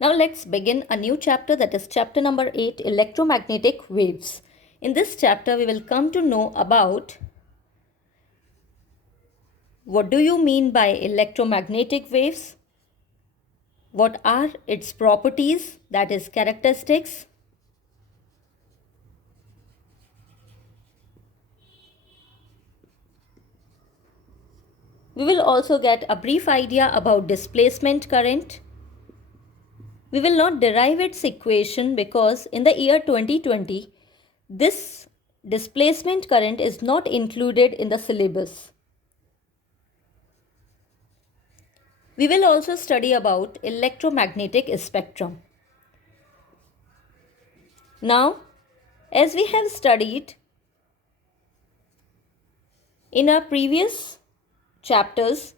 Now let's begin a new chapter, that is chapter number 8, electromagnetic waves. In this chapter we will come to know about what do you mean by electromagnetic waves, what are its properties, that is characteristics. We will also get a brief idea about displacement current. We will not derive its equation because in the year 2020, this displacement current is not included in the syllabus. We will also study about electromagnetic spectrum. Now, as we have studied in our previous chapters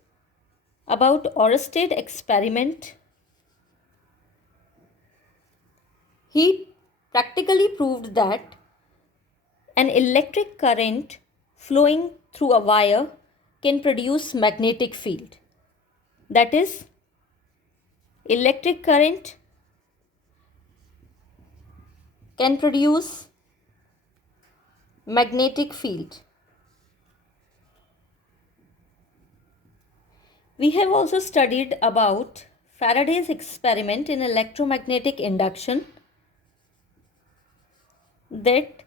about Oersted experiment, he practically proved that an electric current flowing through a wire can produce magnetic field. That is, electric current can produce magnetic field. We have also studied about Faraday's experiment in electromagnetic induction, that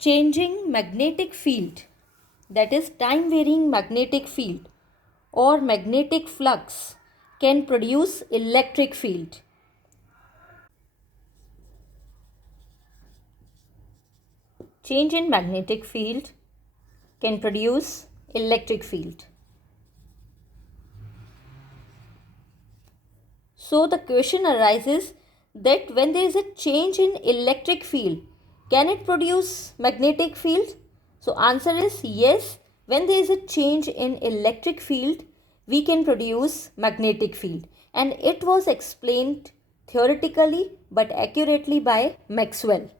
changing magnetic field, that is time varying magnetic field or magnetic flux, can produce electric field. Change in magnetic field can produce electric field. So the question arises that when there is a change in electric field, can it produce magnetic field? So answer is yes. When there is a change in electric field, we can produce magnetic field. And it was explained theoretically but accurately by Maxwell.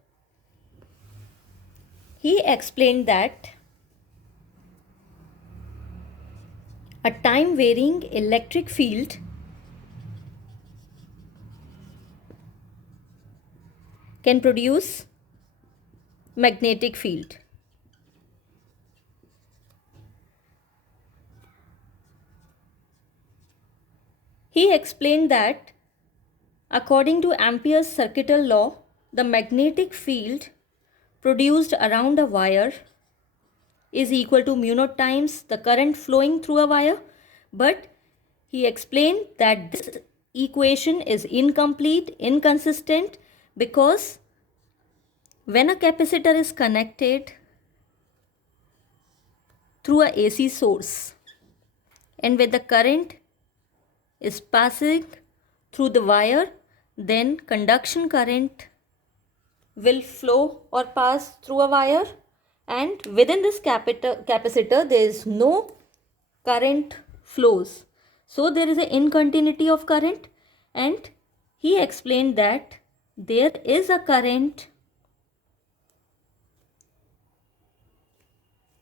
He explained that a time varying electric field can produce magnetic field. He explained that according to Ampere's circuital law, the magnetic field produced around a wire is equal to mu naught times the current flowing through a wire, but he explained that this equation is incomplete, inconsistent, because when a capacitor is connected through a AC source and when the current is passing through the wire, then conduction current will flow or pass through a wire, and within this capacitor there is no current flows. So there is an incontinuity of current, and he explained that there is a current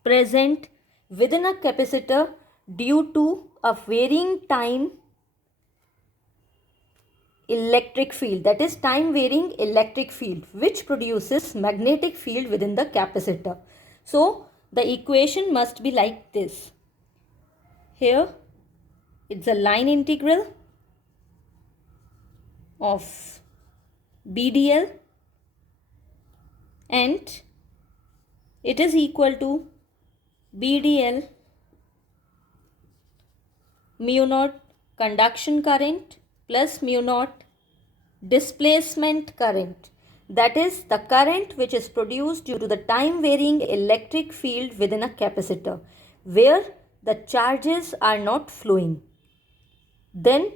present within a capacitor due to a varying time electric field, that is time varying electric field, which produces magnetic field within the capacitor. So the equation must be like this. Here it's a line integral of BDL and it is equal to BDL mu naught conduction current plus mu naught displacement current, that is the current which is produced due to the time varying electric field within a capacitor where the charges are not flowing. Then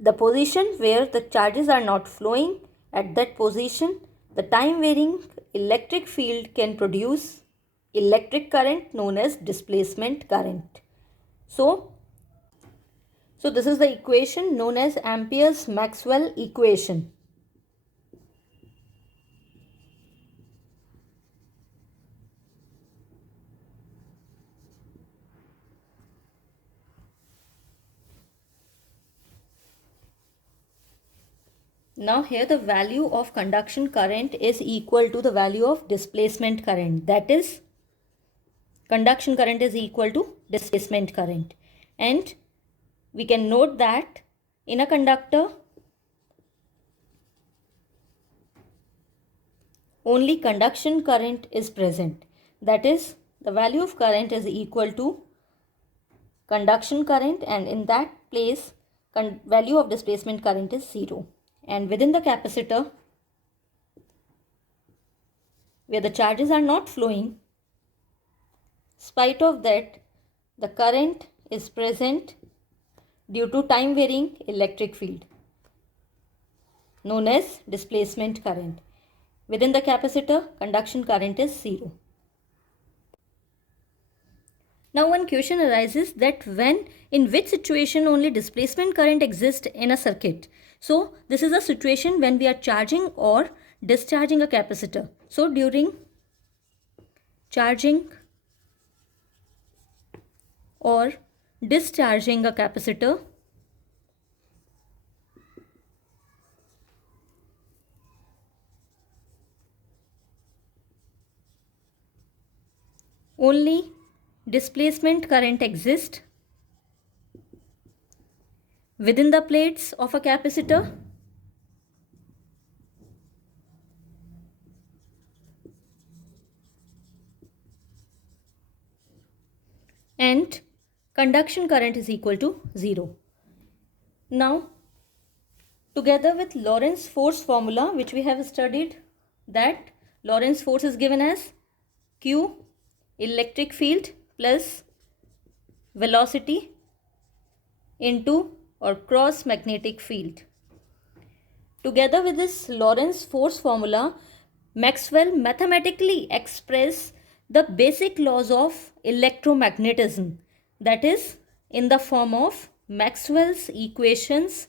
the position where the charges are not flowing, at that position the time varying electric field can produce electric current known as displacement current. So this is the equation known as Ampere's Maxwell equation. Now here the value of conduction current is equal to the value of displacement current. That is, conduction current is equal to displacement current. And we can note that in a conductor, only conduction current is present. That is, the value of current is equal to conduction current, and in that place value of displacement current is 0. And within the capacitor, where the charges are not flowing, spite of that the current is present due to time varying electric field known as displacement current. Within the capacitor, conduction current is 0. Now one question arises that in which situation only displacement current exists in a circuit. So this is a situation when we are charging or discharging a capacitor. So during charging or discharging a capacitor, only displacement current exists within the plates of a capacitor, and conduction current is equal to 0. Now, together with Lorentz force formula, which we have studied, that Lorentz force is given as Q electric field plus velocity into or cross magnetic field. Together with this Lorentz force formula, Maxwell mathematically expressed the basic laws of electromagnetism, that is, in the form of Maxwell's equations.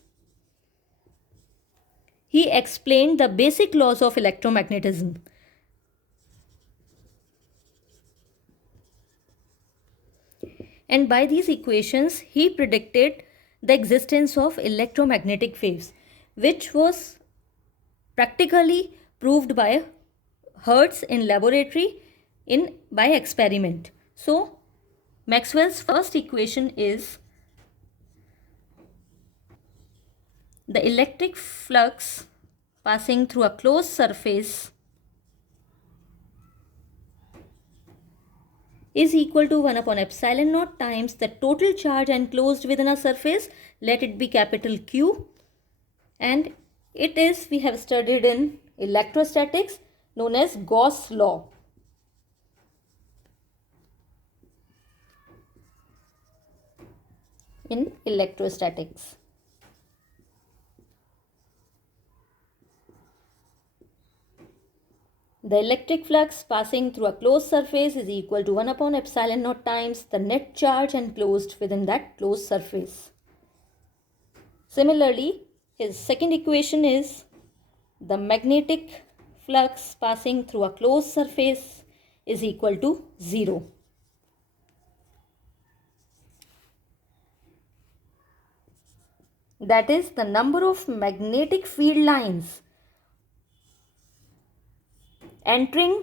He explained the basic laws of electromagnetism. And by these equations, he predicted the existence of electromagnetic waves, which was practically proved by Hertz in laboratory by experiment. So Maxwell's first equation is the electric flux passing through a closed surface is equal to 1 upon epsilon naught times the total charge enclosed within a surface, let it be capital Q, and it is, we have studied in electrostatics, known as Gauss law. In electrostatics, the electric flux passing through a closed surface is equal to 1 upon epsilon naught times the net charge enclosed within that closed surface. Similarly, his second equation is the magnetic flux passing through a closed surface is equal to 0. That is, the number of magnetic field lines entering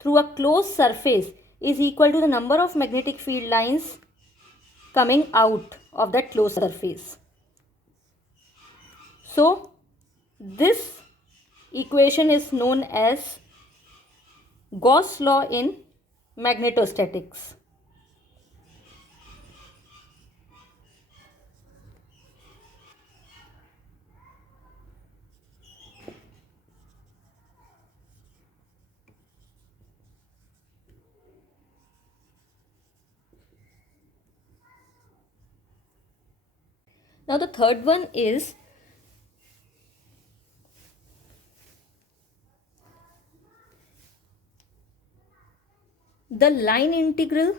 through a closed surface is equal to the number of magnetic field lines coming out of that closed surface. So this equation is known as Gauss law in magnetostatics. Now the third one is the line integral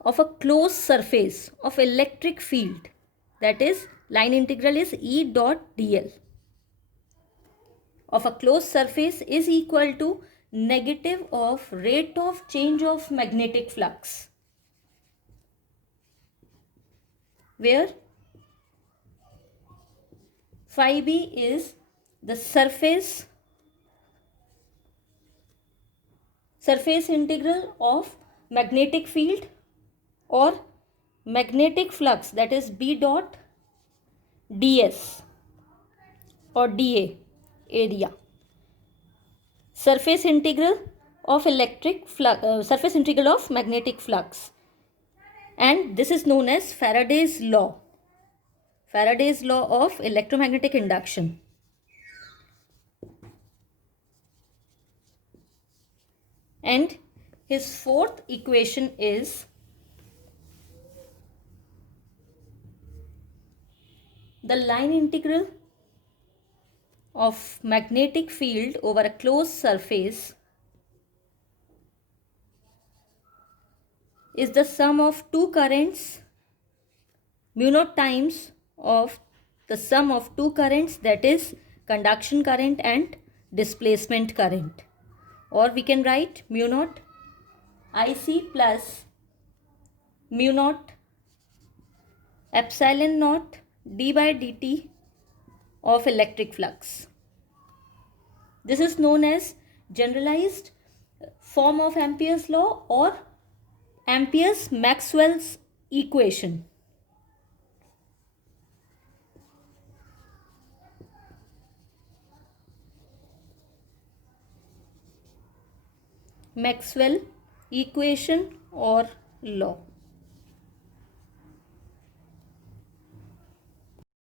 of a closed surface of electric field, that is, line integral is E dot dl of a closed surface is equal to negative of rate of change of magnetic flux, where Phi b is the surface integral of magnetic field or magnetic flux, that is B dot ds or dA area. Surface integral of surface integral of magnetic flux, and this is known as Faraday's law of electromagnetic induction. And his fourth equation is the line integral of magnetic field over a closed surface is the sum of two currents mu naught times of the sum of two currents, that is conduction current and displacement current. Or we can write mu naught IC plus mu naught epsilon naught d by dt of electric flux. This is known as generalized form of Ampere's law or Maxwell's equation. Maxwell equation or law.